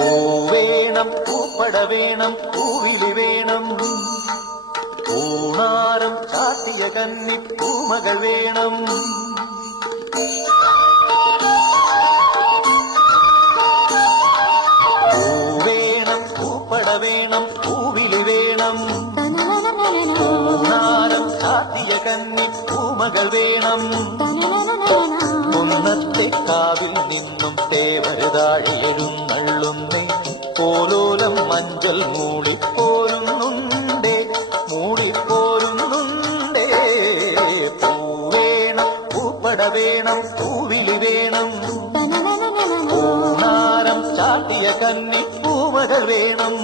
പൂവേണം പൂപ്പട വേണം പൂവിലി വേണം പൂണാരം ചാട്ടിയ കന്നി പൂമകൾ വേണം പൂവേണം പൂപ്പട വേണം പൂവിലി വേണം പൂണാരം ചാട്ടിയ കന്നി പൂമകൾ വേണം കുന്നത്തെ കാവിൽ നിന്നും തേവരുതാഴെ എഴുന്നള്ളുന്നേ പോലോലം മഞ്ചൽ മൂടിപ്പോരുന്നുണ്ടേ മൂടിപ്പോരുന്നുണ്ടേ പൂവേണം പൂപ്പട വേണം പൂവിലി വേണം പൂണാരം ചാട്ടിയ കന്നി പൂമകൾ വേണം